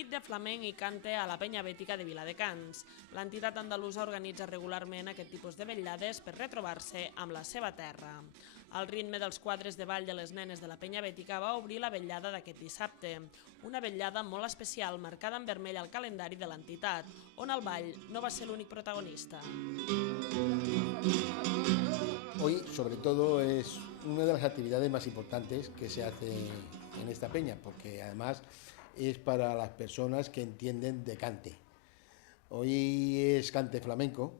Nit de flamenc i cante a la Penya Bètica de Viladecans. L'entitat andalusa organitza regularment aquest tipus de vetllades per retrobar-se amb la seva terra. Al ritme dels quadres de ball de les nenes de la Penya Bètica va obrir la vetllada d'aquest dissabte. Una vetllada molt especial, marcada en vermell al calendari de l'entitat, on el ball no va ser l'únic protagonista. Hoy, sobre todo, es una de las actividades más importantes que se hace en esta peña, porque además es para las personas que entienden de cante. Hoy es cante flamenco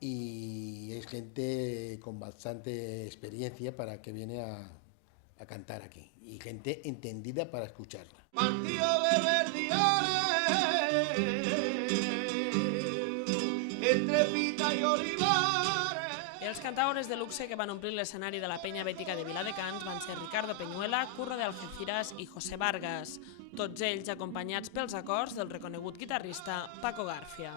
y es gente con bastante experiencia para que viene a cantar aquí, y gente entendida para escucharla. Partido de Verdiales, entre Pita y Olivares. Els cantaores de luxe que van omplir l'escenari de la Penya Bètica de Viladecans van ser Ricardo Peñuela, Curro de Algeciras i José Vargas, tots ells acompanyats pels acords del reconegut guitarrista Paco Garcia.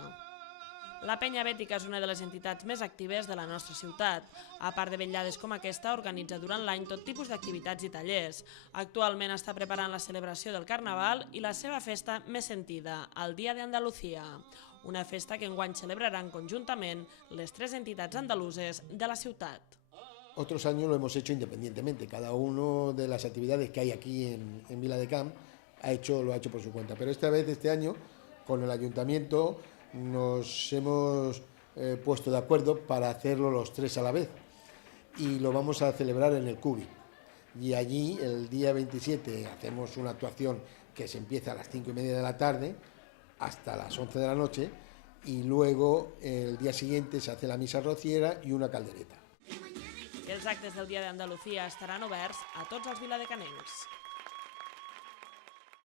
La Penya Bètica és una de les entitats més actives de la nostra ciutat. A part de vetllades com aquesta, organitza durant l'any tot tipus d'activitats i tallers. Actualment està preparant la celebració del Carnaval i la seva festa més sentida, el Dia de Andalucía, una festa que enguany celebraran conjuntament les 3 entitats andaluses de la ciutat. Otros años lo hemos hecho independientemente, cada uno de las actividades que hay aquí en Viladecans lo ha hecho por su cuenta, pero esta vez, este año, con el ayuntamiento, nos hemos puesto de acuerdo para hacerlo los 3 a la vez, y lo vamos a celebrar en el Cubi. Y allí el día 27 hacemos una actuación que se empieza a las 5:30 de la tarde hasta las 11 de la noche, y luego el día siguiente se hace la misa rociera y una caldereta. Els actes del Dia d'Andalucía estaran oberts a tots els viladecanencs.